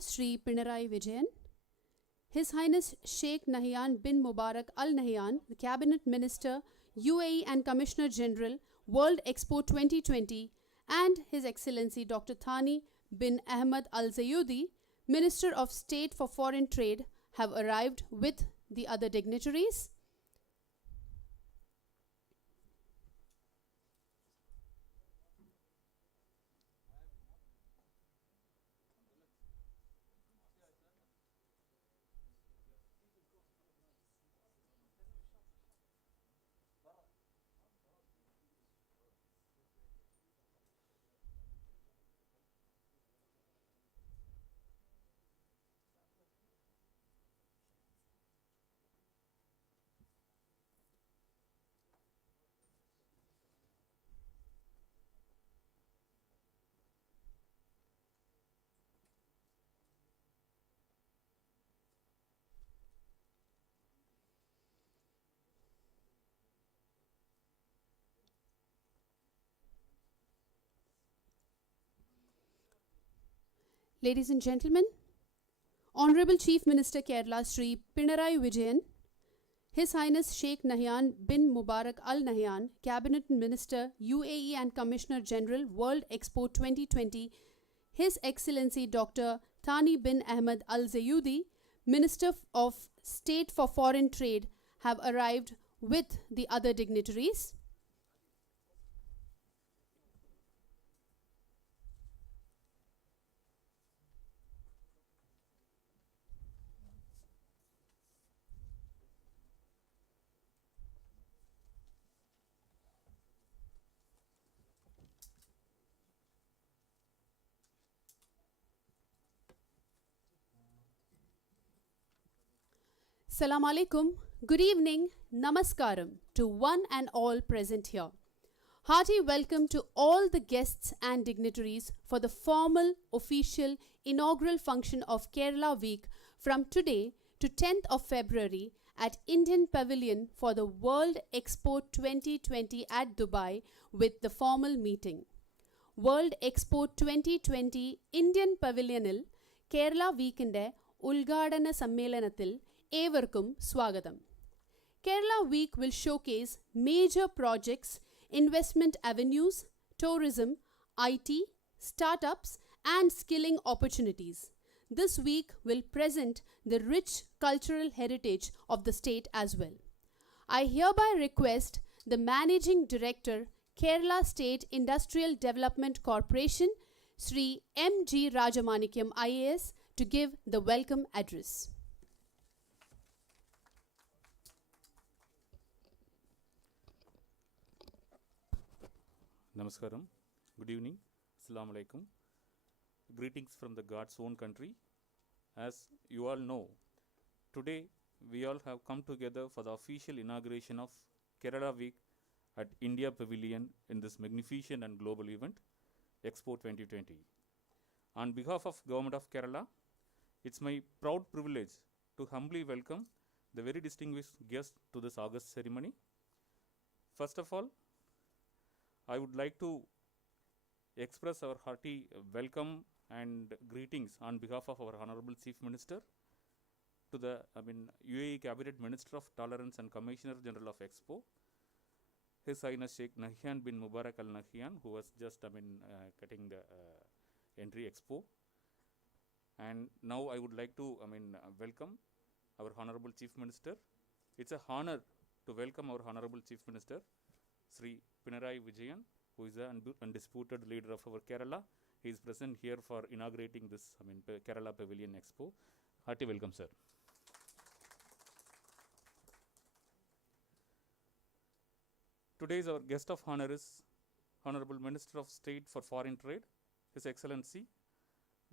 Sri Pinarayi Vijayan, His Highness Sheikh Nahyan bin Mubarak Al Nahyan, the Cabinet Minister, UAE and Commissioner General, World Expo 2020, and His Excellency Dr. Thani bin Ahmed Al Zayudi, Minister of State for Foreign Trade, have arrived with the other dignitaries. Ladies and gentlemen, Honorable Chief Minister Kerala Sri Pinarayi Vijayan, His Highness Sheikh Nahyan bin Mubarak Al Nahyan, Cabinet Minister, UAE and Commissioner General, World Expo 2020, His Excellency Dr. Thani bin Ahmed Al Zayudi, Minister of State for Foreign Trade, have arrived with the other dignitaries. Salam alaikum, good evening, namaskaram to one and all present here. Hearty welcome to all the guests and dignitaries for the formal, official, inaugural function of Kerala Week from today to 10th of February at Indian Pavilion for the World Expo 2020 at Dubai with the formal meeting. World Expo 2020 Indian Pavilionil Kerala Weekinde Ulgadana Sammelenathil Everkum Swagatham. Kerala Week will showcase major projects, investment avenues, tourism, IT, startups, and skilling opportunities. This week will present the rich cultural heritage of the state as well. I hereby request the Managing Director, Kerala State Industrial Development Corporation, Sri M. G. Rajamanikyam IAS, to give the welcome address. Namaskaram. Good evening. Assalamu alaikum. Greetings from the God's own country. As you all know, today we all have come together for the official inauguration of Kerala Week at India Pavilion in this magnificent and global event, Expo 2020. On behalf of Government of Kerala, it's my proud privilege to humbly welcome the very distinguished guests to this August ceremony. First of all, I would like to express our hearty welcome and greetings on behalf of our Honorable Chief Minister to the UAE Cabinet Minister of Tolerance and Commissioner General of Expo, His Highness Sheikh Nahyan bin Mubarak Al Nahyan, who was just cutting the entry Expo. And now I would like to welcome our Honorable Chief Minister. It's an honor to welcome our Honorable Chief Minister, Sri Pinarayi Vijayan, who is the undisputed leader of our Kerala. He is present here for inaugurating this Kerala Pavilion Expo. Hearty welcome, sir. Today's our guest of honor is Honorable Minister of State for Foreign Trade, His Excellency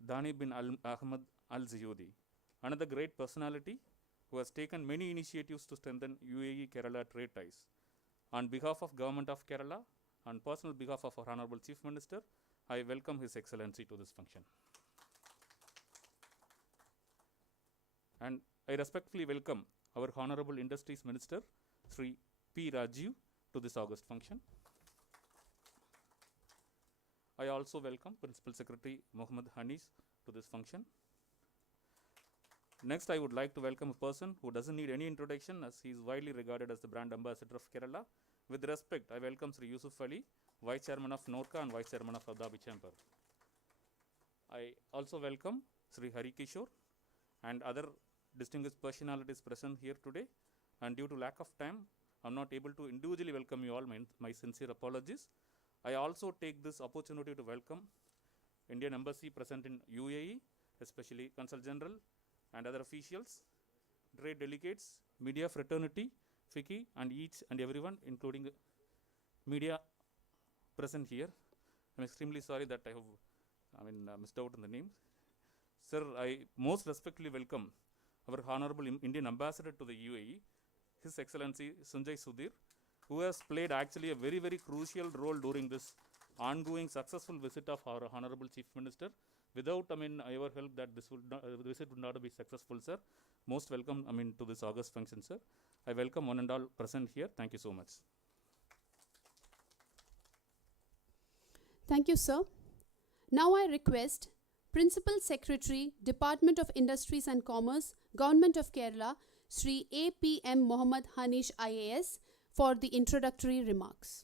Thani bin Ahmed Al Zayudi, another great personality who has taken many initiatives to strengthen UAE Kerala trade ties. On behalf of Government of Kerala, on personal behalf of our Honorable Chief Minister, I welcome His Excellency to this function. And I respectfully welcome our Honorable Industries Minister, Sri P. Rajiv, to this August function. I also welcome Principal Secretary Mohammed Hanis to this function. Next, I would like to welcome a person who doesn't need any introduction as he is widely regarded as the brand ambassador of Kerala. With respect, I welcome Sri Yusuf Ali, Vice Chairman of Norca and Vice Chairman of Abu Dhabi Chamber. I also welcome Sri Hari Kishore and other distinguished personalities present here today. And due to lack of time, I'm not able to individually welcome you all. My sincere apologies. I also take this opportunity to welcome Indian Embassy present in UAE, especially Consul General and other officials, trade delegates, media fraternity, FICCI, and each and everyone, including media present here. I'm extremely sorry that I have missed out on the names. Sir, I most respectfully welcome our Honorable Indian Ambassador to the UAE, His Excellency Sanjay Sudhir, who has played actually a very, very crucial role during this ongoing successful visit of our Honorable Chief Minister. Without, our help, that this visit would not be successful, sir. Most welcome, to this August function, sir. I welcome one and all present here. Thank you so much. Thank you, sir. Now I request Principal Secretary, Department of Industries and Commerce, Government of Kerala, Sri A.P.M. Mohammad Hanish IAS, for the introductory remarks.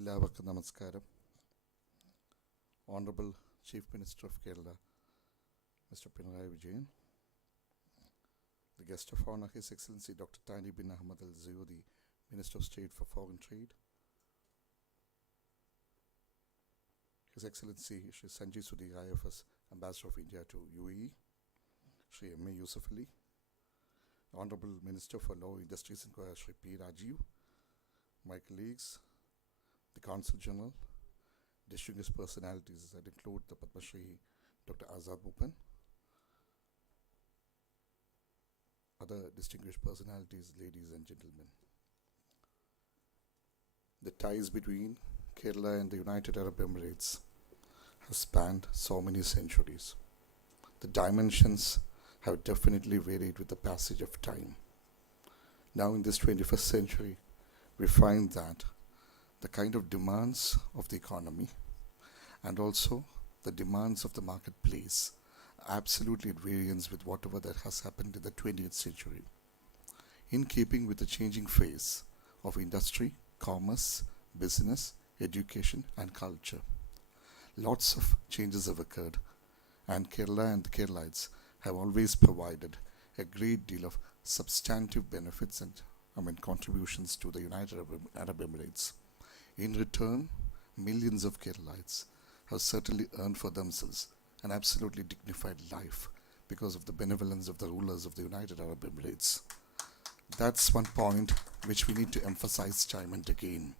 എല്ലാവർക്കും നമസ്കാരം. Honorable Chief Minister of Kerala, Mr. Pinarayi Vijayan, the guest of honor, His Excellency Dr. Tani bin Ahmad Al Zayudi, Minister of State for Foreign Trade, His Excellency Shri Sanjay Sudhir, IFS Ambassador of India to UAE, Shri M.A. Yusuf Ali, Honorable Minister for Law, Industries and Commerce, Shri P. Rajiv, my colleagues, the Consul General, distinguished personalities that include the Padma Shri Dr. Azad Bhupan, other distinguished personalities, ladies and gentlemen. The ties between Kerala and the United Arab Emirates have spanned so many centuries. The dimensions have definitely varied with the passage of time. Now in this 21st century, we find that the kind of demands of the economy and also the demands of the marketplace are absolutely at variance with whatever that has happened in the 20th century. In keeping with the changing phase of industry, commerce, business, education and culture, lots of changes have occurred, and Kerala and the Keralites have always provided a great deal of substantive benefits and contributions to the United Arab Emirates. In return, millions of Keralites have certainly earned for themselves an absolutely dignified life because of the benevolence of the rulers of the United Arab Emirates. That's one point which we need to emphasize time and again.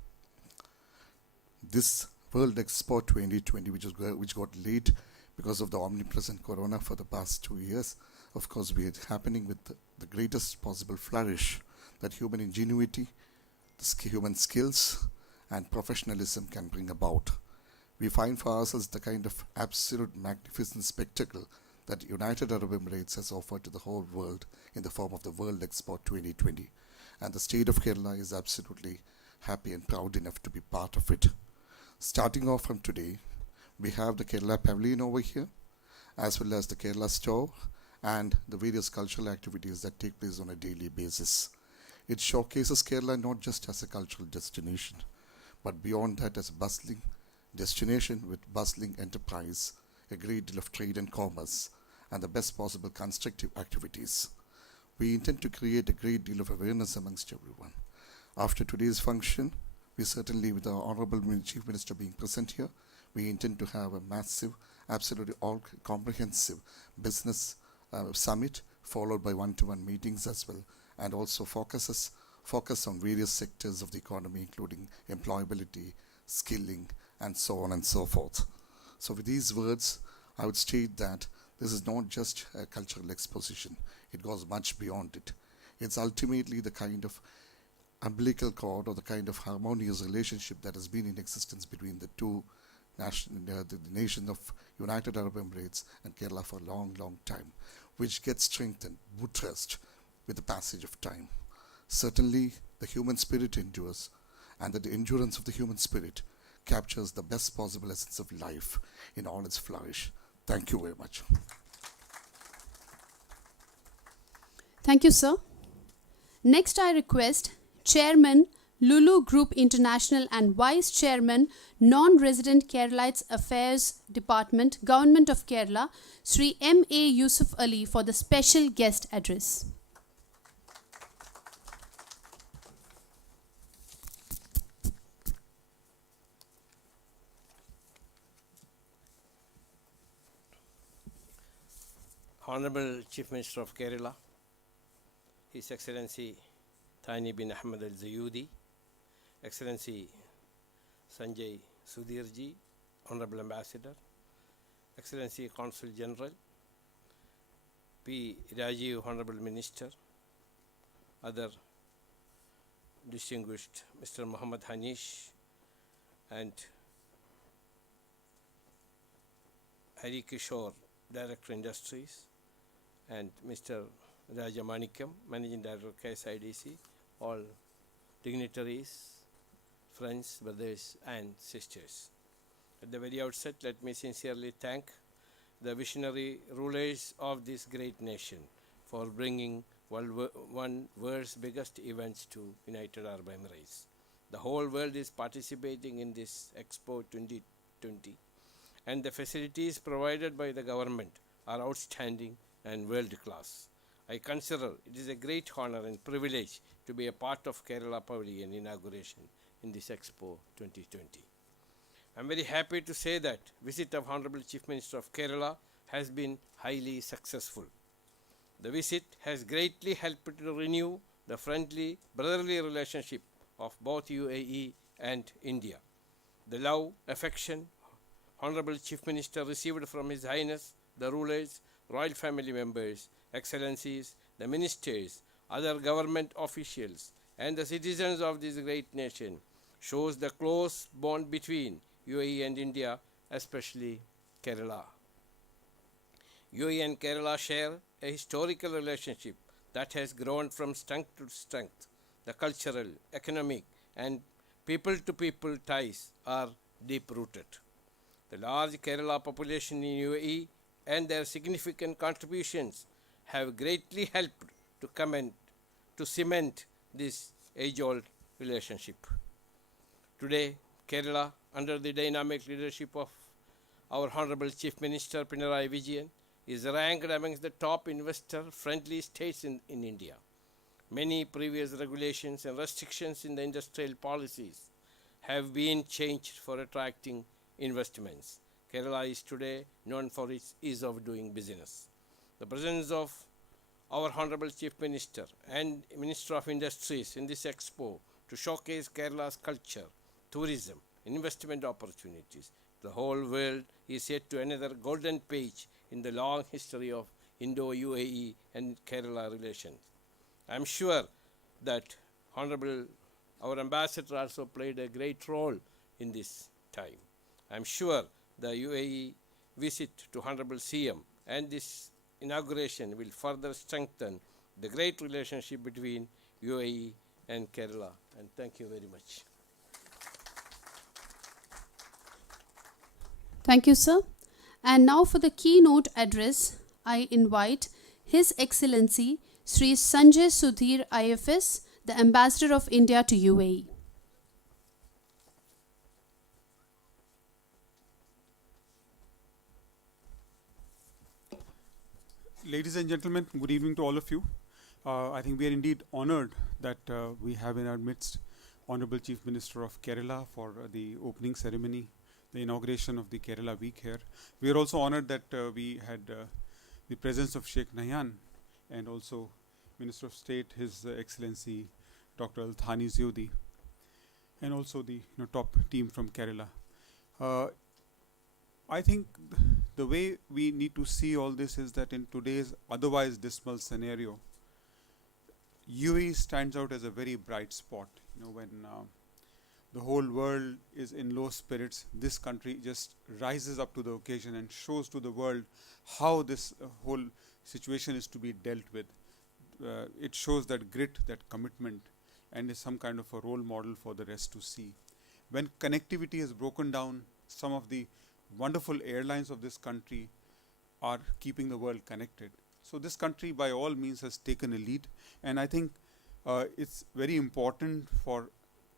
This World Expo 2020, which got late because of the omnipresent corona for the past 2 years, of course, we are happening with the greatest possible flourish that human ingenuity, human skills, and professionalism can bring about. We find for ourselves the kind of absolute magnificent spectacle that United Arab Emirates has offered to the whole world in the form of the World Expo 2020. And the state of Kerala is absolutely happy and proud enough to be part of it. Starting off from today, we have the Kerala Pavilion over here, as well as the Kerala store and the various cultural activities that take place on a daily basis. It showcases Kerala not just as a cultural destination, but beyond that as a bustling destination with bustling enterprise, a great deal of trade and commerce, and the best possible constructive activities. We intend to create a great deal of awareness amongst everyone. After today's function, we certainly, with our Honorable Chief Minister being present here, we intend to have a massive, absolutely all-comprehensive business summit, followed by one-to-one meetings as well, and also focus on various sectors of the economy, including employability, skilling, and so on and so forth. So with these words, I would state that this is not just a cultural exposition. It goes much beyond it. It's ultimately the kind of umbilical cord or the kind of harmonious relationship that has been in existence between the two the nation of United Arab Emirates and Kerala for a long, long time, which gets strengthened, buttressed with the passage of time. Certainly, the human spirit endures, and that the endurance of the human spirit captures the best possible essence of life in all its flourish. Thank you very much. Thank you, sir. Next, I request Chairman, Lulu Group International and Vice Chairman, Non-Resident Keralites Affairs Department, Government of Kerala, Sri M.A. Yusuf Ali for the special guest address. Honorable Chief Minister of Kerala, His Excellency Thani bin Ahmed Al Zayudi, Excellency Sanjay Sudhirji, Honorable Ambassador, Excellency Consul General, P. Rajiv, Honorable Minister, other distinguished Mr. Muhammad Hanish and Hari Kishore, Director Industries, and Mr. Raja Manikam, Managing Director KSIDC, all dignitaries, friends, brothers and sisters. At the very outset, let me sincerely thank the visionary rulers of this great nation for bringing one world's biggest events to United Arab Emirates. The whole world is participating in this Expo 2020, and the facilities provided by the government are outstanding and world class. I consider it is a great honor and privilege to be a part of Kerala Pavilion inauguration in this Expo 2020. I am very happy to say that visit of Honorable Chief Minister of Kerala has been highly successful. The visit has greatly helped to renew the friendly, brotherly relationship of both UAE and India. The love, affection Honorable Chief Minister received from His Highness, the rulers, royal family members, excellencies, the ministers, other government officials, and the citizens of this great nation shows the close bond between UAE and India, especially Kerala. UAE and Kerala share a historical relationship that has grown from strength to strength. The cultural, economic, and people-to-people ties are deep-rooted. The large Kerala population in UAE and their significant contributions have greatly helped to cement this age-old relationship. Today, Kerala, under the dynamic leadership of our Honorable Chief Minister Pinarayi Vijayan, is ranked amongst the top investor-friendly states in India. Many previous regulations and restrictions in the industrial policies have been changed for attracting investments. Kerala is today known for its ease of doing business. The presence of our Honorable Chief Minister and Minister of Industries in this Expo to showcase Kerala's culture, tourism, investment opportunities. The whole world is yet to another golden page in the long history of Indo-UAE and Kerala relations. I am sure that our ambassador also played a great role in this time. I am sure the UAE visit to Honorable CM and this inauguration will further strengthen the great relationship between UAE and Kerala. And thank you very much. Thank you, sir. And now for the keynote address, I invite His Excellency Sri Sanjay Sudhir IFS, the Ambassador of India to UAE. Ladies and gentlemen, good evening to all of you. I think we are indeed honored that we have in our midst Honorable Chief Minister of Kerala for the opening ceremony, the inauguration of the Kerala Week here. We are also honored that we had the presence of Sheikh Nahyan and also Minister of State, His Excellency Dr. Thani Zayudi, and also the top team from Kerala. I think the way we need to see all this is that in today's otherwise dismal scenario, UAE stands out as a very bright spot. When the whole world is in low spirits, this country just rises up to the occasion and shows to the world how this whole situation is to be dealt with. It shows that grit, that commitment and is some kind of a role model for the rest to see. When connectivity has broken down, some of the wonderful airlines of this country are keeping the world connected. So this country by all means has taken a lead, and I think it's very important for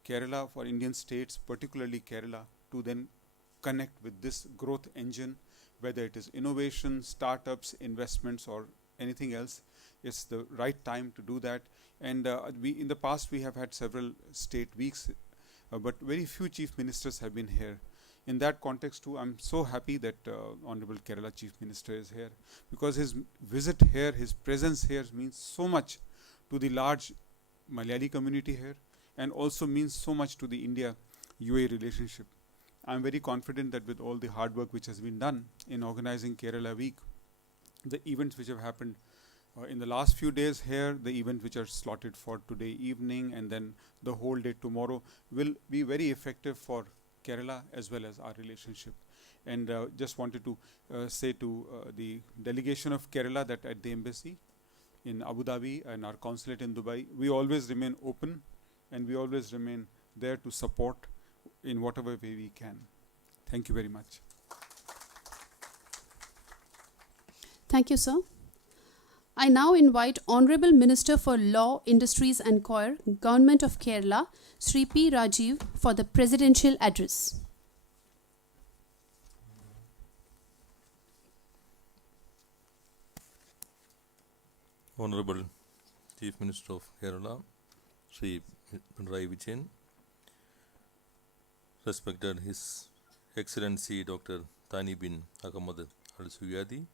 Kerala, for Indian states, particularly Kerala, to then connect with this growth engine, whether it is innovation, startups, investments, or anything else. It's the right time to do that. And in the past we have had several state weeks, but very few chief ministers have been here. In that context too, I'm so happy that Honorable Kerala Chief Minister is here, because his visit here, his presence here means so much to the large Malayali community here, and also means so much to the India-UAE relationship. I'm very confident that with all the hard work which has been done in organizing Kerala Week, the events which have happened in the last few days here, the events which are slotted for today evening and then the whole day tomorrow, will be very effective for Kerala as well as our relationship. And just wanted to say to the delegation of Kerala that at the embassy in Abu Dhabi and our consulate in Dubai, we always remain open and we always remain there to support in whatever way we can. Thank you very much. Thank you, sir. I now invite Honorable Minister for Law, Industries and COIR, Government of Kerala, Sri P. Rajiv, for the Presidential Address. Honorable Chief Minister of Kerala, Sri Pinarayi Vijayan, respected His Excellency Dr. Thani bin Ahmad Al Suyadi,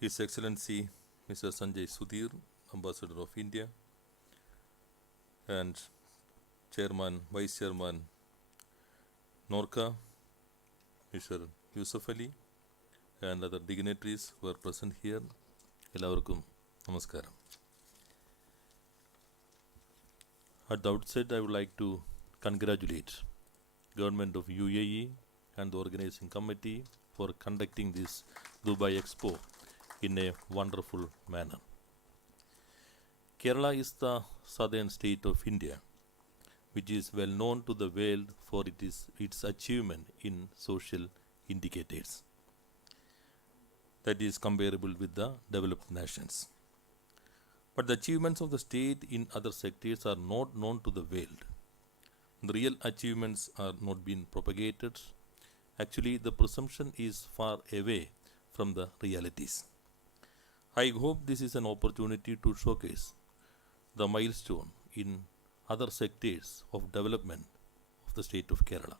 His Excellency Mr. Sanjay Sudhir, Ambassador of India, and Chairman, Vice Chairman Norca, Mr. Yusuf Ali, and other dignitaries who are present here. Ellavarkum namaskaram. At the outset, I would like to congratulate Government of UAE and the organizing committee for conducting this Dubai Expo in a wonderful manner. Kerala is the southern state of India, which is well known to the world for its achievement in social indicators that is comparable with the developed nations. But the achievements of the state in other sectors are not known to the world. The real achievements are not being propagated. Actually, the presumption is far away from the realities. I hope this is an opportunity to showcase the milestone in other sectors of development of the state of Kerala.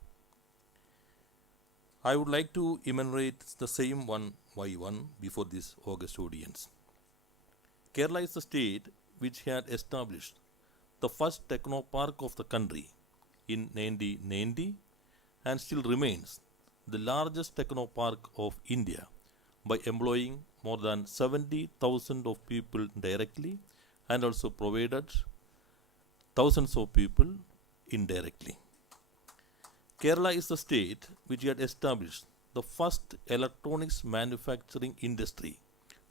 I would like to enumerate the same one by one before this august audience. Kerala is the state which had established the first techno park of the country in 1990 and still remains the largest techno park of India by employing more than 70,000 of people directly and also provided thousands of people indirectly. Kerala is the state which had established the first electronics manufacturing industry,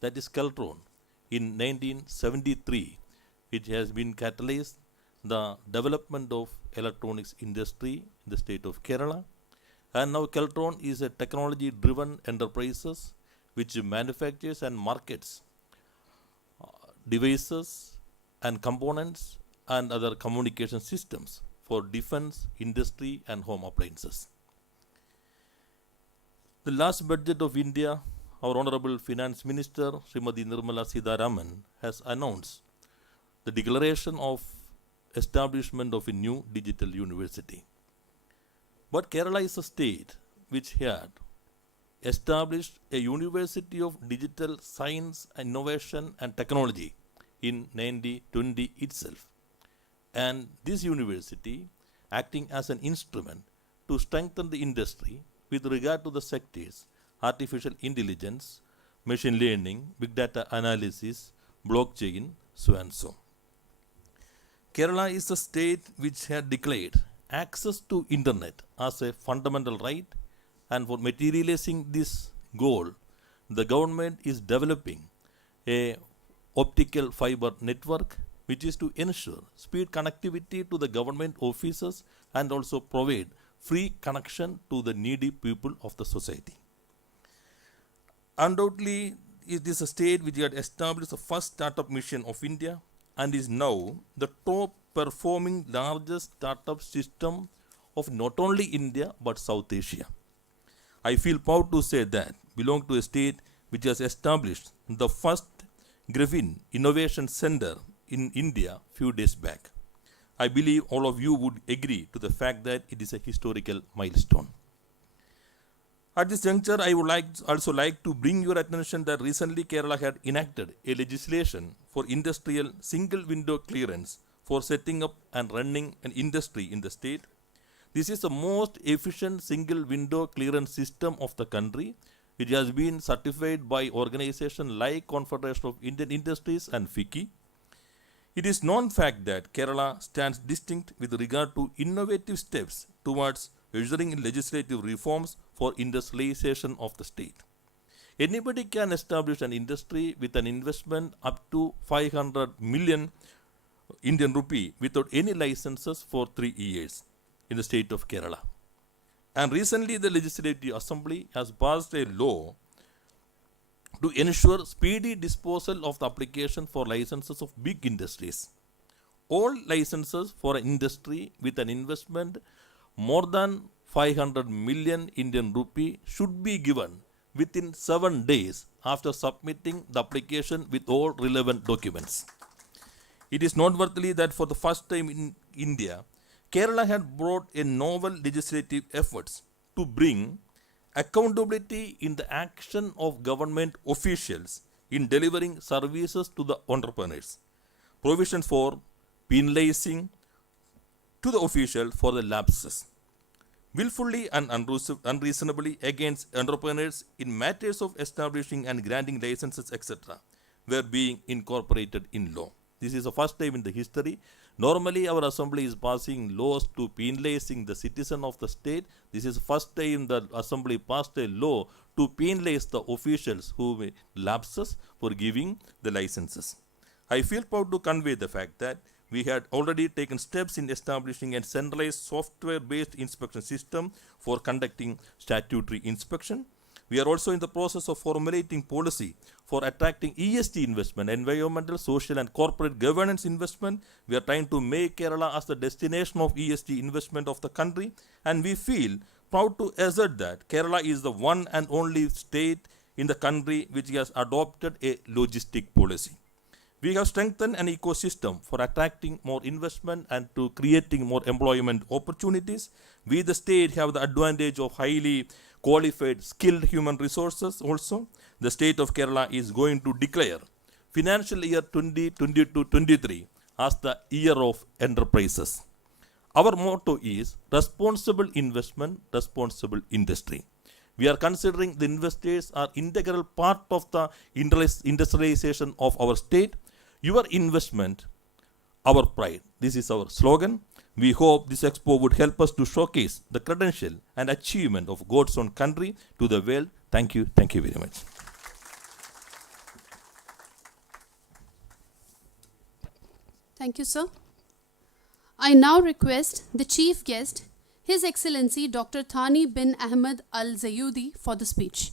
that is Keltron, in 1973, which has been catalyzed the development of electronics industry in the state of Kerala. And now Keltron is a technology-driven enterprise which manufactures and markets devices and components and other communication systems for defense, industry and home appliances. The last budget of India, our Honorable Finance Minister Srimati Nirmala Sitharaman has announced the declaration of establishment of a new digital university. But Kerala is a state which had established a University of Digital Science, Innovation and Technology in 1920 itself. And this university, acting as an instrument to strengthen the industry with regard to the sectors artificial intelligence, machine learning, big data analysis, blockchain, so and so. Kerala is the state which had declared access to internet as a fundamental right, and for materializing this goal, the government is developing a optical fiber network which is to ensure speed connectivity to the government offices and also provide free connection to the needy people of the society. Undoubtedly, it is a state which had established the first startup mission of India and is now the top performing largest startup system of not only India but South Asia. I feel proud to say that belong to a state which has established the first Griffin Innovation Center in India few days back. I believe all of you would agree to the fact that it is a historical milestone. At this juncture, I would also like to bring your attention that recently Kerala had enacted a legislation for industrial single window clearance for setting up and running an industry in the state. This is the most efficient single window clearance system of the country, which has been certified by organizations like Confederation of Indian Industries and FICCI. It is known fact that Kerala stands distinct with regard to innovative steps towards ushering in legislative reforms for industrialization of the state. Anybody can establish an industry with an investment up to 500 million Indian rupee without any licenses for 3 years in the state of Kerala. And recently the Legislative Assembly has passed a law to ensure speedy disposal of the application for licenses of big industries. All licenses for an industry with an investment more than 500 million Indian rupee should be given within 7 days after submitting the application with all relevant documents. It is noteworthy that for the first time in India, Kerala had brought a novel legislative efforts to bring accountability in the action of government officials in delivering services to the entrepreneurs. Provisions for penalizing to the official for the lapses, willfully and unreasonably against entrepreneurs in matters of establishing and granting licenses, etc., were being incorporated in law. This is the first time in the history. Normally, our assembly is passing laws to penalizing the citizen of the state. This is the first time the assembly passed a law to penalize the officials who made lapses for giving the licenses. I feel proud to convey the fact that we had already taken steps in establishing a centralized software-based inspection system for conducting statutory inspection. We are also in the process of formulating policy for attracting ESG investment, environmental, social and corporate governance investment. We are trying to make Kerala as the destination of ESG investment of the country, and we feel proud to assert that Kerala is the one and only state in the country which has adopted a logistic policy. We have strengthened an ecosystem for attracting more investment and to creating more employment opportunities. We, the state, have the advantage of highly qualified, skilled human resources also. The state of Kerala is going to declare financial year 2022-23 as the year of enterprises. Our motto is responsible investment, responsible industry. We are considering the investors are integral part of the industrialization of our state. Your investment, our pride. This is our slogan. We hope this expo would help us to showcase the credential and achievement of God's own country to the world. Thank you. Thank you very much. Thank you, sir. I now request the chief guest, His Excellency Dr. Thani bin Ahmed Al Zayudi, for the speech.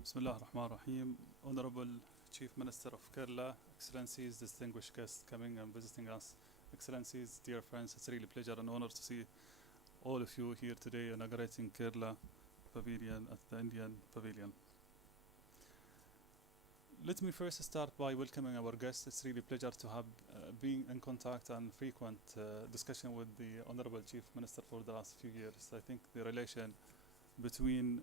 Bismillah ar-Rahman ar-Rahim. Honorable Chief Minister of Kerala, Excellencies, distinguished guests coming and visiting us, Excellencies, dear friends, it's really a pleasure and honor to see all of you here today inaugurating Kerala Pavilion at the Indian Pavilion. Let me first start by welcoming our guests. It's really a pleasure to have been in contact and frequent discussion with the Honorable Chief Minister for the last few years. I think the relation between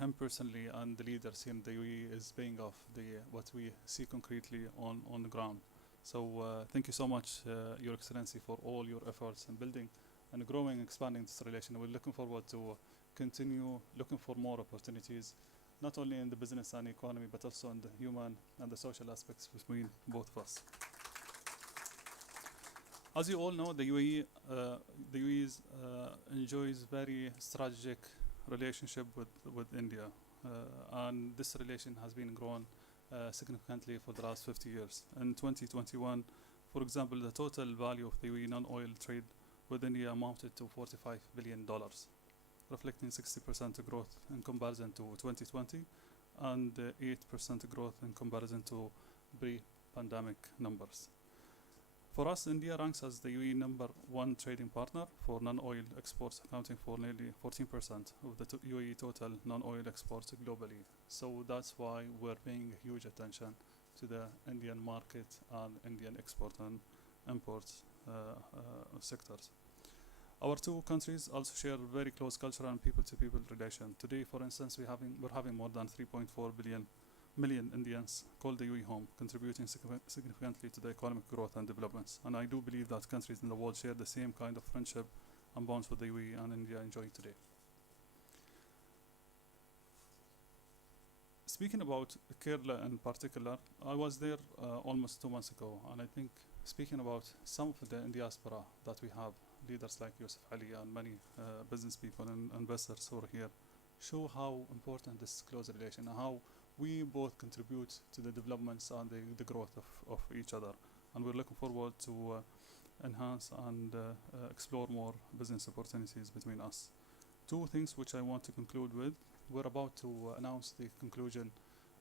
him personally and the leaders in the UAE is paying off what we see concretely on the ground. So thank you so much, Your Excellency, for all your efforts in building and growing, expanding this relation. We're looking forward to continue looking for more opportunities, not only in the business and economy, but also in the human and the social aspects between both of us. As you all know, the UAE enjoys very strategic relationship with India. and this relation has been grown significantly for the last 50 years. In 2021, for example, the total value of the UAE non-oil trade with India amounted to $45 billion, reflecting 60% growth in comparison to 2020 and 8% growth in comparison to pre-pandemic numbers. For us, India ranks as the UAE number one trading partner for non-oil exports, accounting for nearly 14% of the UAE total non-oil exports globally. So that's why we're paying huge attention to the Indian market and Indian export and imports sectors. Our two countries also share very close cultural and people-to-people relation. Today, for instance, we're having more than 3.4 million Indians call the UAE home, contributing significantly to the economic growth and developments. And I do believe that countries in the world share the same kind of friendship and bonds with the UAE and India enjoying today. Speaking about Kerala in particular, I was there almost 2 months ago, and I think speaking about some of the diaspora that we have, leaders like Yusuf Ali and many business people and investors who are here, show how important this close relation and how we both contribute to the developments and the growth of each other. And we're looking forward to enhance and explore more business opportunities between us. Two things which I want to conclude with. We're about to announce the conclusion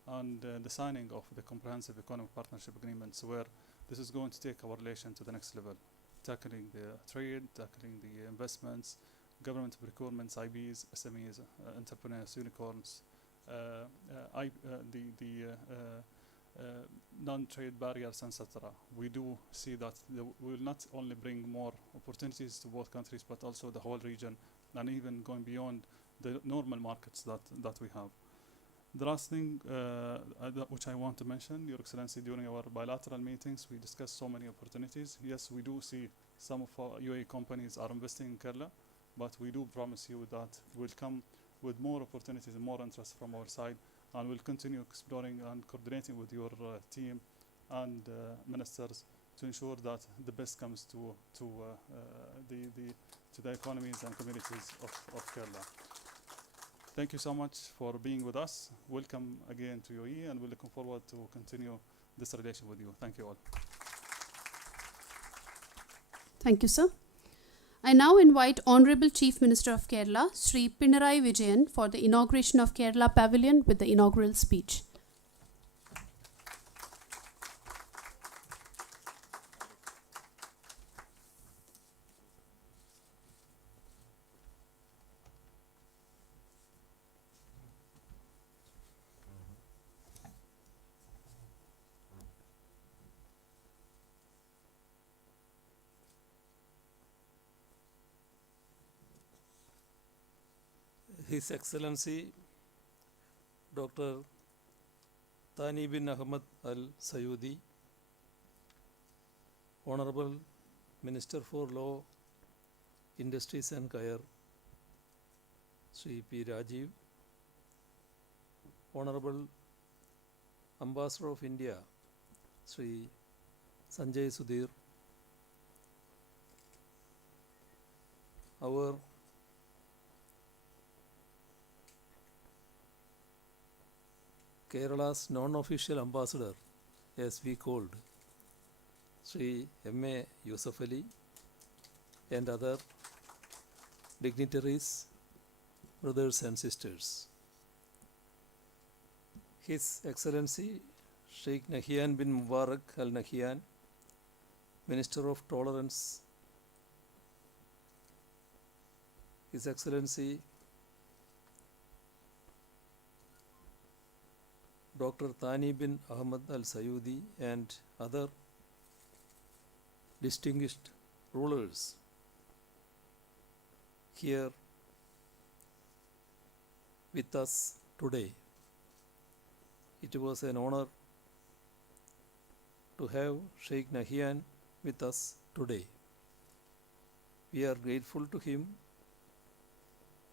and the signing of the Comprehensive Economic Partnership Agreements, where this is going to take our relation to the next level, tackling the trade, tackling the investments, government procurements, IBs, SMEs, entrepreneurs, unicorns, non-trade barriers, etc. We do see that we will not only bring more opportunities to both countries, but also the whole region, and even going beyond the normal markets that we have. The last thing which I want to mention, Your Excellency, during our bilateral meetings, we discussed so many opportunities. Yes, we do see some of our UAE companies are investing in Kerala, but we do promise you that we'll come with more opportunities and more interest from our side, and we'll continue exploring and coordinating with your team and ministers to ensure that the best comes to the economies and communities of Kerala. Thank you so much for being with us. Welcome again to UAE, and we're looking forward to continue this relation with you. Thank you all. Thank you, sir. I now invite Honorable Chief Minister of Kerala, Sri Pinarayi Vijayan, for the inauguration of Kerala Pavilion with the inaugural speech. His Excellency Dr. Thani bin Ahmad Al Sayudi, Honorable Minister for Law, Industries and Kayar, Sri P. Rajiv, Honorable Ambassador of India, Sri Sanjay Sudhir, our Kerala's non-official ambassador, as we called, Sri M.A. Yusuf Ali, and other dignitaries, brothers and sisters. His Excellency Sheikh Nahyan bin Mubarak Al Nahyan, Minister of Tolerance, His Excellency Dr. Thani bin Ahmad Al Sayudi, and other distinguished rulers here with us today. It was an honor to have Sheikh Nahyan with us today. We are grateful to him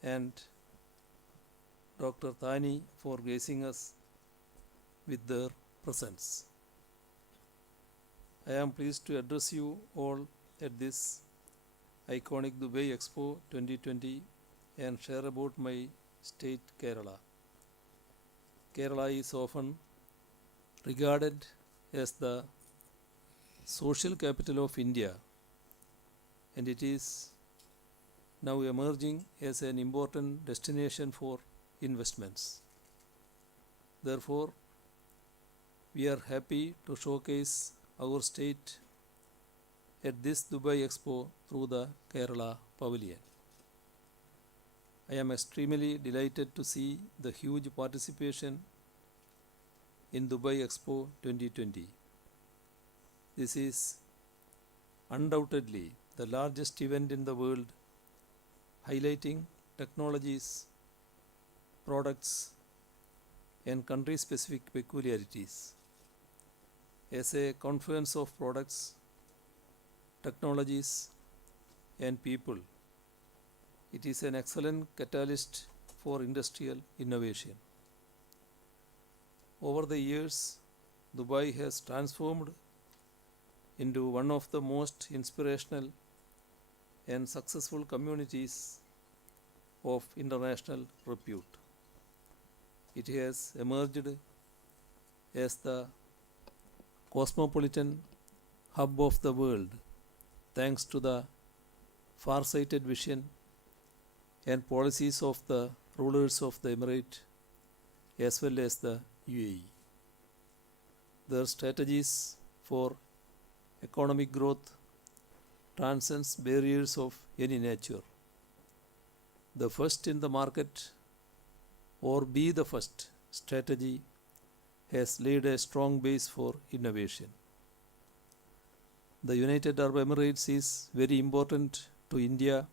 and Dr. Thani for gracing us with their presence. I am pleased to address you all at this iconic Dubai Expo 2020 and share about my state Kerala. Kerala is often regarded as the social capital of India, and it is now emerging as an important destination for investments. Therefore, we are happy to showcase our state at this Dubai Expo through the Kerala Pavilion. I am extremely delighted to see the huge participation in Dubai Expo 2020. This is undoubtedly the largest event in the world, highlighting technologies, products, and country-specific peculiarities. As a confluence of products, technologies, and people, it is an excellent catalyst for industrial innovation. Over the years, Dubai has transformed into one of the most inspirational and successful communities of international repute. It has emerged as the cosmopolitan hub of the world thanks to the far-sighted vision and policies of the rulers of the Emirate as well as the UAE. Their strategies for economic growth transcends barriers of any nature. The first in the market or be the first strategy has laid a strong base for innovation. The United Arab Emirates is very important to India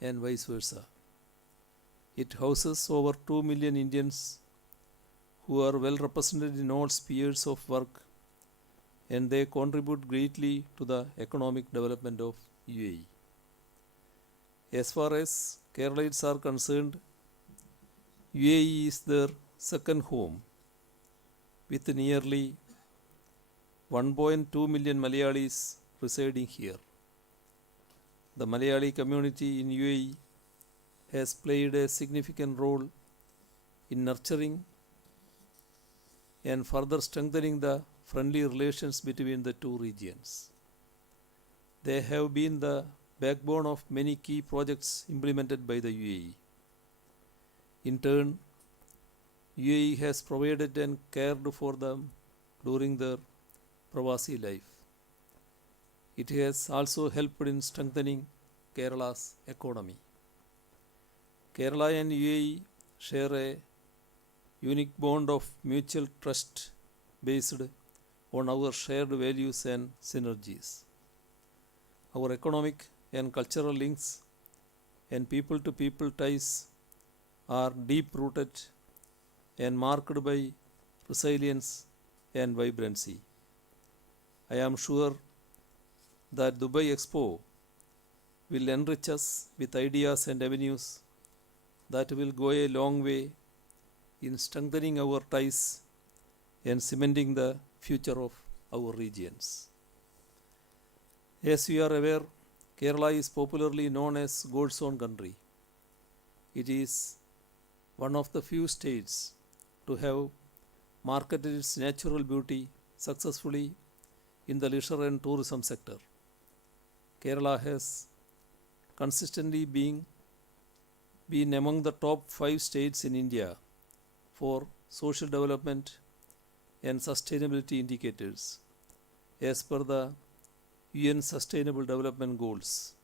and vice versa. It houses over 2 million Indians who are well represented in all spheres of work, and they contribute greatly to the economic development of UAE. As far as Keralites are concerned, UAE is their second home, with nearly 1.2 million Malayalis residing here. The Malayali community in UAE has played a significant role in nurturing and further strengthening the friendly relations between the two regions. They have been the backbone of many key projects implemented by the UAE. In turn, UAE has provided and cared for them during their Pravasi life. It has also helped in strengthening Kerala's economy. Kerala and UAE share a unique bond of mutual trust based on our shared values and synergies. Our economic and cultural links and people-to-people ties are deep-rooted and marked by resilience and vibrancy. I am sure that Dubai Expo will enrich us with ideas and avenues that will go a long way in strengthening our ties and cementing the future of our regions. As you are aware, Kerala is popularly known as God's own country. It is one of the few states to have marketed its natural beauty successfully in the leisure and tourism sector. Kerala has consistently been among the top 5 states in India for social development and sustainability indicators as per the UN Sustainable Development Goals.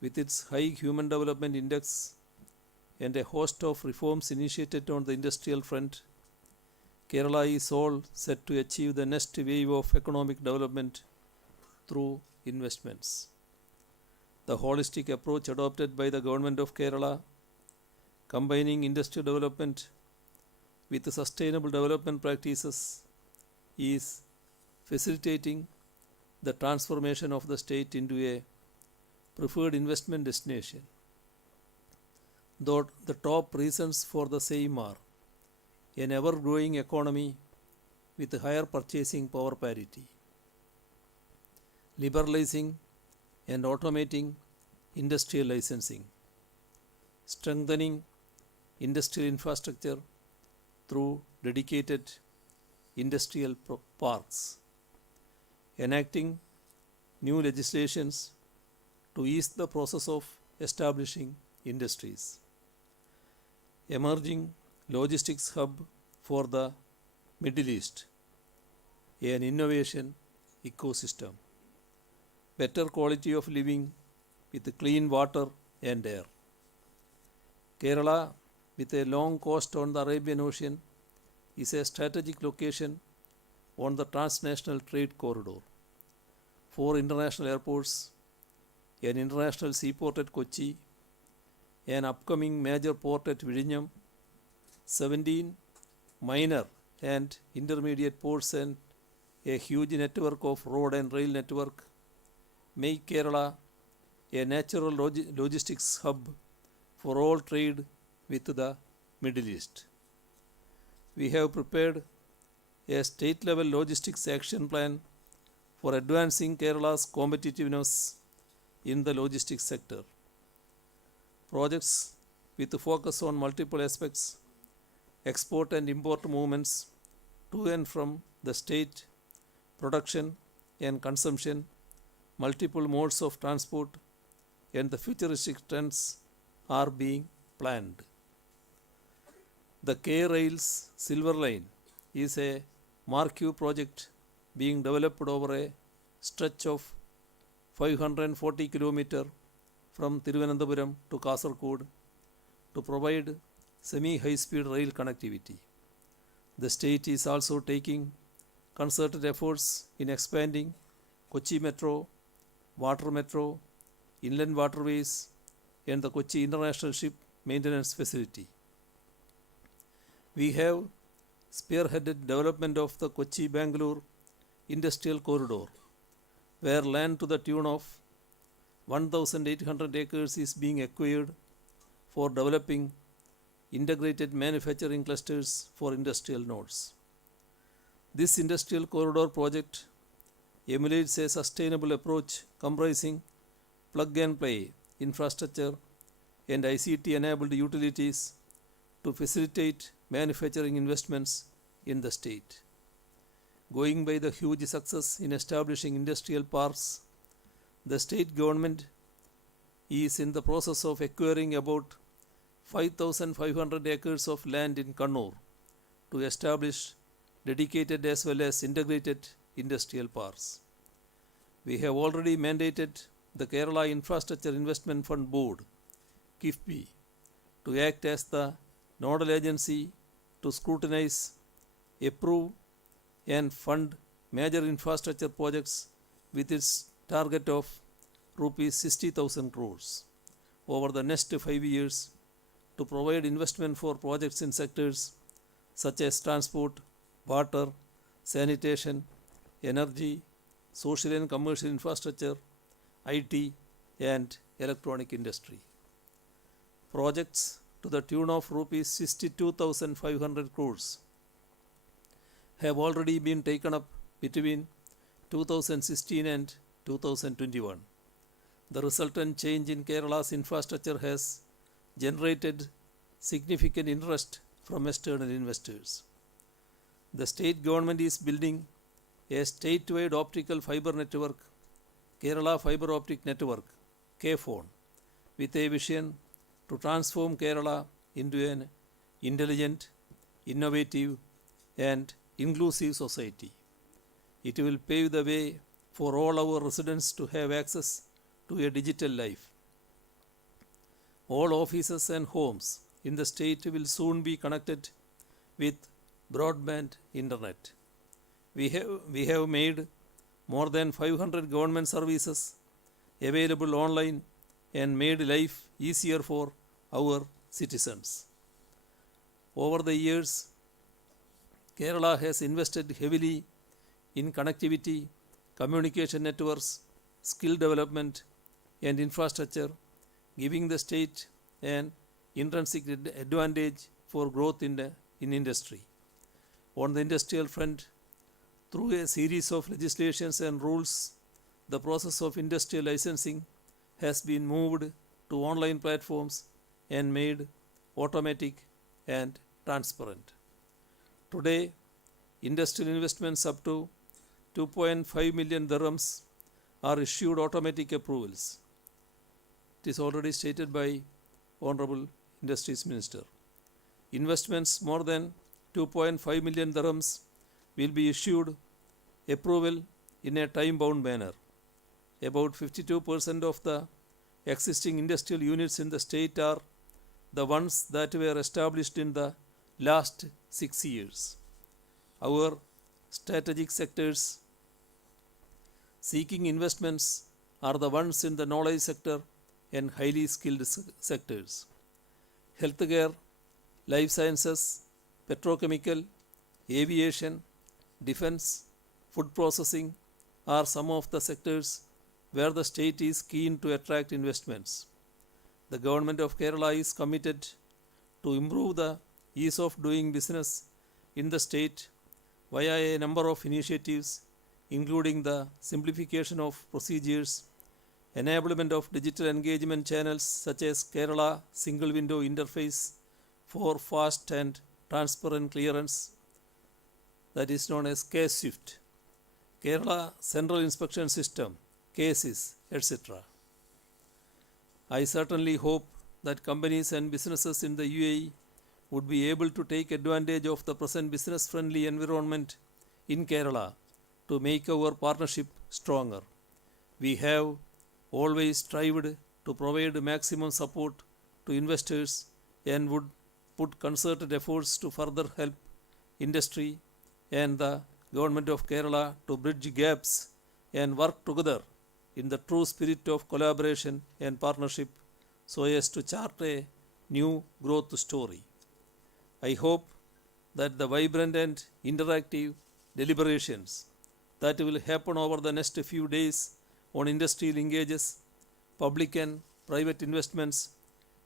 With its high Human Development Index and a host of reforms initiated on the industrial front, Kerala is all set to achieve the next wave of economic development through investments. The holistic approach adopted by the government of Kerala, combining industrial development with sustainable development practices, is facilitating the transformation of the state into a preferred investment destination. Though the top reasons for the same are an ever-growing economy with higher purchasing power parity, liberalizing and automating industrial licensing, strengthening industrial infrastructure, through dedicated industrial parks, enacting new legislations to ease the process of establishing industries, emerging logistics hub for the Middle East, an innovation ecosystem, better quality of living with clean water and air. Kerala, with a long coast on the Arabian Ocean, is a strategic location on the transnational trade corridor. 4 international airports, an international seaport at Kochi, an upcoming major port at Vizhinjam, 17 minor and intermediate ports, and a huge network of road and rail network make Kerala a natural logistics hub for all trade with the Middle East. We have prepared a state-level logistics action plan for advancing Kerala's competitiveness in the logistics sector. Projects with focus on multiple aspects, export and import movements to and from the state, production and consumption, multiple modes of transport, and the futuristic trends are being planned. The K-Rail's Silver Line is a marquee project being developed over a stretch of 540 km from Thiruvananthapuram to Kasaragod to provide semi-high-speed rail connectivity. The state is also taking concerted efforts in expanding Kochi Metro, Water Metro, inland waterways, and the Kochi International Ship Maintenance Facility. We have spearheaded development of the Kochi-Bangalore Industrial Corridor, where land to the tune of 1,800 acres is being acquired for developing integrated manufacturing clusters for industrial nodes. This industrial corridor project emulates a sustainable approach comprising plug-and-play infrastructure and ICT-enabled utilities to facilitate manufacturing investments in the state. Going by the huge success in establishing industrial parks, the state government is in the process of acquiring about 5,500 acres of land in Kannur to establish dedicated as well as integrated industrial parks. We have already mandated the Kerala Infrastructure Investment Fund Board, KIFBI, to act as the nodal agency to scrutinize, approve, and fund major infrastructure projects with its target of rupees 60,000 crores over the next 5 years to provide investment for projects in sectors such as transport, water, sanitation, energy, social and commercial infrastructure, IT, and electronic industry. Projects to the tune of rupees 62,500 crores have already been taken up between 2016 and 2021. The resultant change in Kerala's infrastructure has generated significant interest from external investors. The state government is building a state-wide optical fiber network, Kerala Fiber Optic Network, KFON, with a vision to transform Kerala into an intelligent, innovative, and inclusive society. It will pave the way for all our residents to have access to a digital life. All offices and homes in the state will soon be connected with broadband internet. We have made more than 500 government services available online and made life easier for our citizens. Over the years, Kerala has invested heavily in connectivity, communication networks, skill development, and infrastructure, giving the state an intrinsic advantage for growth in industry. On the industrial front, through a series of legislations and rules, the process of industrial licensing has been moved to online platforms and made automatic and transparent. Today, industrial investments up to 2.5 million dirhams are issued automatic approvals. It is already stated by Honorable Industries Minister. Investments more than 2.5 million dirhams will be issued approval in a time-bound manner. About 52% of the existing industrial units in the state are the ones that were established in the last 6 years. Our strategic sectors seeking investments are the ones in the knowledge sector and highly skilled sectors. Healthcare, life sciences, petrochemical, aviation, defense, food processing are some of the sectors where the state is keen to attract investments. The government of Kerala is committed to improve the ease of doing business in the state via a number of initiatives, including the simplification of procedures, enablement of digital engagement channels such as Kerala Single Window Interface for fast and transparent clearance, that is known as K-Swift, Kerala Central Inspection System, KSIS, etc. I certainly hope that companies and businesses in the UAE would be able to take advantage of the present business-friendly environment in Kerala to make our partnership stronger. We have always strived to provide maximum support to investors and would put concerted efforts to further help industry and the government of Kerala to bridge gaps and work together in the true spirit of collaboration and partnership so as to chart a new growth story. I hope that the vibrant and interactive deliberations that will happen over the next few days on industrial linkages, public and private investments,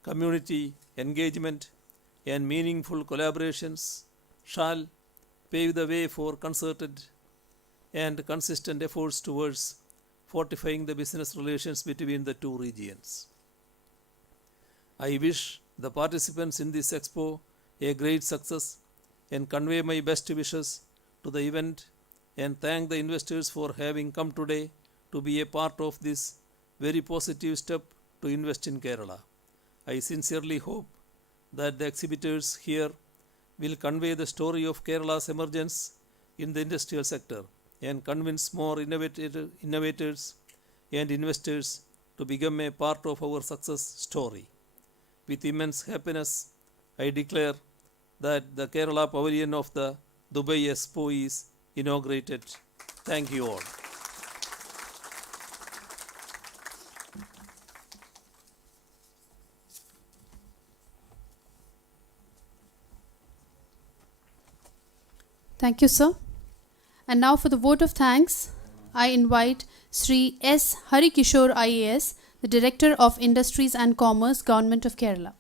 community engagement, and meaningful collaborations shall pave the way for concerted and consistent efforts towards fortifying the business relations between the two regions. I wish the participants in this expo a great success and convey my best wishes to the event and thank the investors for having come today to be a part of this very positive step to invest in Kerala. I sincerely hope that the exhibitors here will convey the story of Kerala's emergence in the industrial sector and convince more innovators and investors to become a part of our success story. With immense happiness, I declare that the Kerala Pavilion of the Dubai Expo is inaugurated. Thank you all. Thank you, sir. And now for the vote of thanks, I invite Sri S. Harikishore IAS, the Director of Industries and Commerce, Government of Kerala.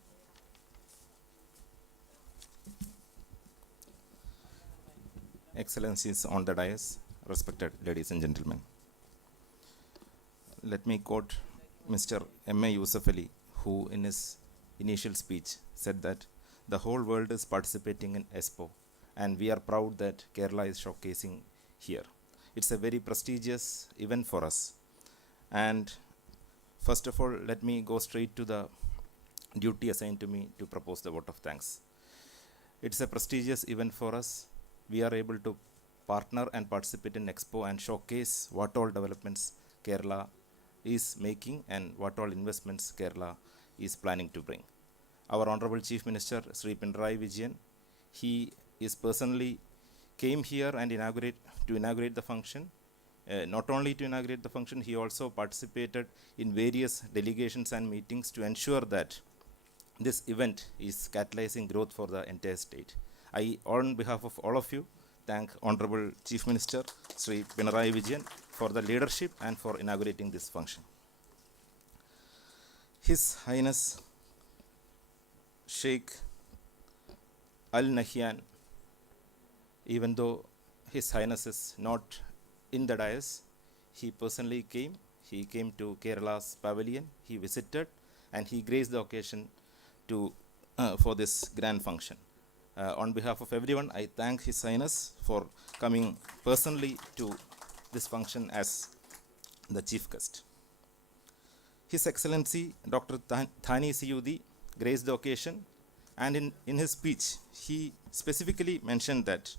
Excellencies on the dais, respected ladies and gentlemen. Let me quote Mr. M.A. Yusuf Ali, who in his initial speech said that the whole world is participating in Expo and we are proud that Kerala is showcasing here. It's a very prestigious event for us. And first of all, let me go straight to the duty assigned to me to propose the vote of thanks. It's a prestigious event for us. We are able to partner and participate in Expo and showcase what all developments Kerala is making and what all investments Kerala is planning to bring. Our Honorable Chief Minister, Sri Pinarayi Vijayan, he is personally came here and inaugurate the function. Not only to inaugurate the function, he also participated in various delegations and meetings to ensure that this event is catalyzing growth for the entire state. I, on behalf of all of you, thank Honorable Chief Minister Sri Pinarayi Vijayan for the leadership and for inaugurating this function. His Highness Sheikh Al Nahyan, even though His Highness is not in the dais, he personally came. He came to Kerala's Pavilion, he visited, and he graced the occasion to for this grand function. On behalf of everyone, I thank His Highness for coming personally to this function as the chief guest. His Excellency Dr. Thani Siyudi graced the occasion, and in his speech, he specifically mentioned that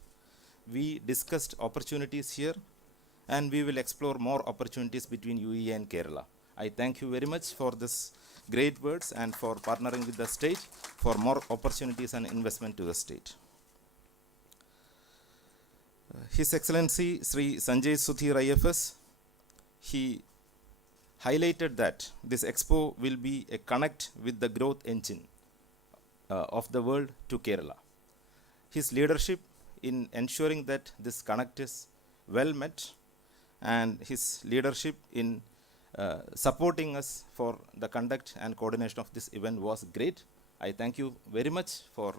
we discussed opportunities here and we will explore more opportunities between UAE and Kerala. I thank you very much for this great words and for partnering with the state for more opportunities and investment to the state. His Excellency Sri Sanjay Sudhir IFS, he highlighted that this expo will be a connect with the growth engine of the world to Kerala. His leadership in ensuring that this connect is well met, and his leadership in supporting us for the conduct and coordination of this event was great. I thank you very much for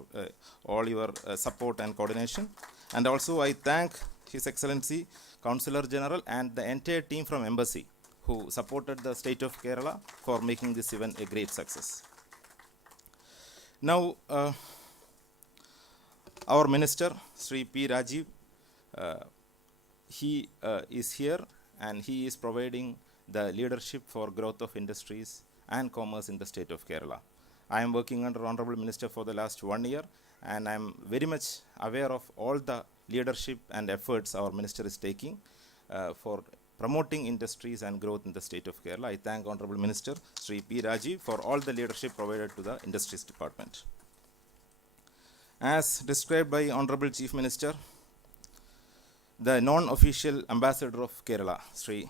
all your support and coordination. And also I thank His Excellency Councillor General and the entire team from Embassy who supported the state of Kerala for making this event a great success. Now, our Minister, Sri P. Rajiv, he is here and he is providing the leadership for growth of industries and commerce in the state of Kerala. I am working under Honorable Minister for the last 1 year, and I am very much aware of all the leadership and efforts our Minister is taking for promoting industries and growth in the state of Kerala. I thank Honorable Minister Sri P. Rajiv for all the leadership provided to the Industries Department. As described by Honorable Chief Minister, the non-official ambassador of Kerala, Sri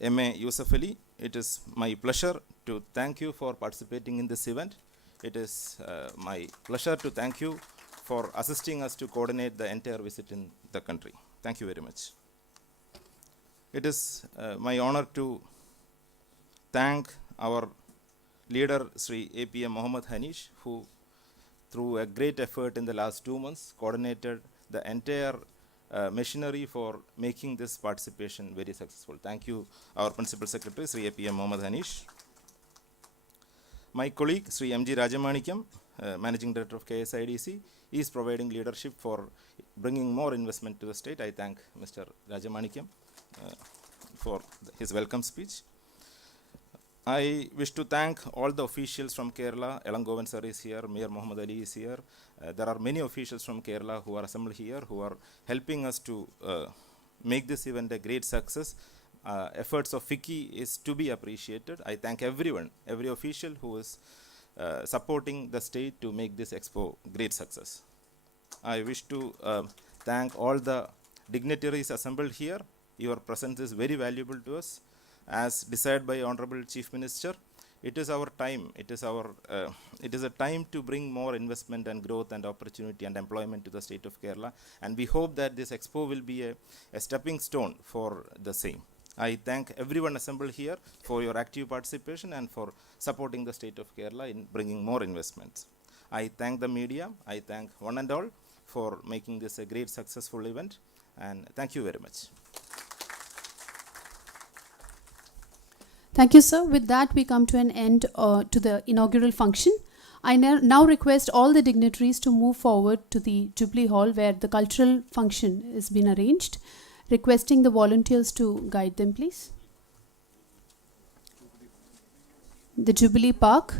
M.A. Yusuf Ali, it is my pleasure to thank you for participating in this event. It is my pleasure to thank you for assisting us to coordinate the entire visit in the country. Thank you very much. It is my honor to thank our leader, Sri APM Mohammed Hanish, who through a great effort in the last 2 months coordinated the entire machinery for making this participation very successful. Thank you, our Principal Secretary, Sri APM Mohammed Hanish. My colleague, Sri M.G. Rajamanikyam, Managing Director of KSIDC, is providing leadership for bringing more investment to the state. I thank Mr. Rajamanikyam for his welcome speech. I wish to thank all the officials from Kerala. Elangovan sir is here, Mayor Muhammad Ali is here. There are many officials from Kerala who are assembled here, who are helping us to make this event a great success. Efforts of FICCI is to be appreciated. I thank everyone, every official who is supporting the state to make this expo great success. I wish to thank all the dignitaries assembled here. Your presence is very valuable to us. As decided by Honorable Chief Minister, it is our time. It is a time to bring more investment and growth and opportunity and employment to the state of Kerala. And we hope that this expo will be a stepping stone for the same. I thank everyone assembled here for your active participation and for supporting the state of Kerala in bringing more investments. I thank the media. I thank one and all for making this a great successful event. And thank you very much. Thank you, sir. With that, we come to an end to the inaugural function. I now request all the dignitaries to move forward to the Jubilee Hall where the cultural function has been arranged. Requesting the volunteers to guide them, please. The Jubilee Park.